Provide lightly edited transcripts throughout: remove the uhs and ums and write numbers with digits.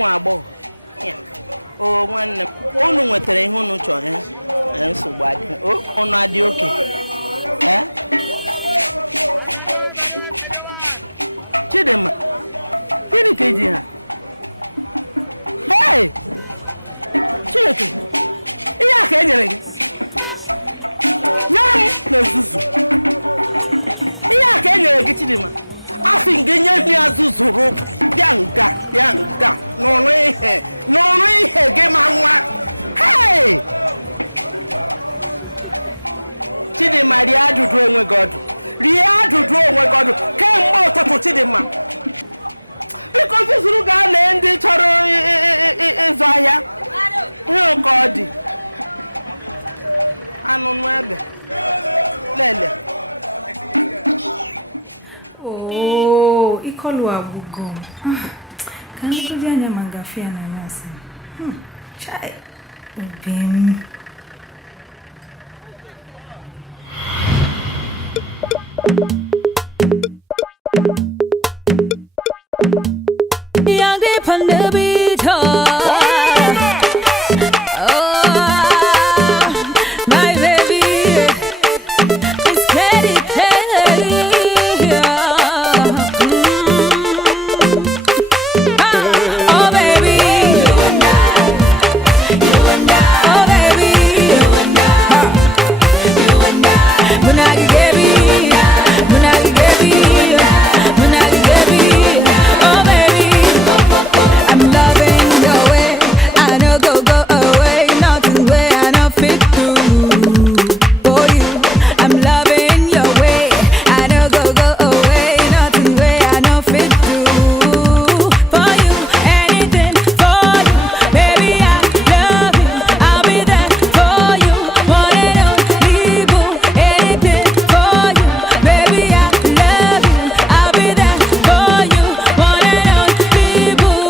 abo. Oh, one only with the Hono Chon, and so what? Oh, on Adioke. Eh? Chidinma. KEDIKE. Hey! Chidinma. Yeah, KEDIKE. No, Zuzu. Yeah, KEDIKE, Chidinma. I think the young Zuzu rope. Yanga. No, get my one. Hey! Chidinma, the adult doing with God. The adult doing with God. Came out to Chidinma. Because this little guy named each other is Zaya. Oh, God. I'm on web. Lele. Oh, Ikolwa Bugo. Can you do any mangafia and nurse? Chai. Bim. Young deep on the beat, my baby is KEDIKE. Oh baby, you and I. Oh baby, you and I. Munagi baby, oh baby, I'm loving your way. I know go away, nothing way I know fit to. For you, I'm loving your way. I know go away, nothing way I know fit to. For you, anything for you, baby I love you. I'll be there for you, one and only boo. Anything for you, baby I love you. I'll be there for you, one and only boo.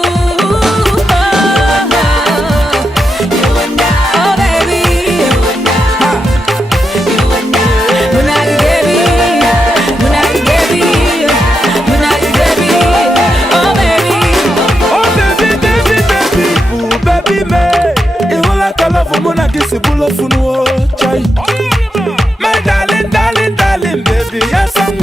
You and I, oh baby, you and I. Munagi baby, oh baby. Oh baby, me. You like a love for Munagi Sibulo Funo, chai. My darling, baby, yes, I'm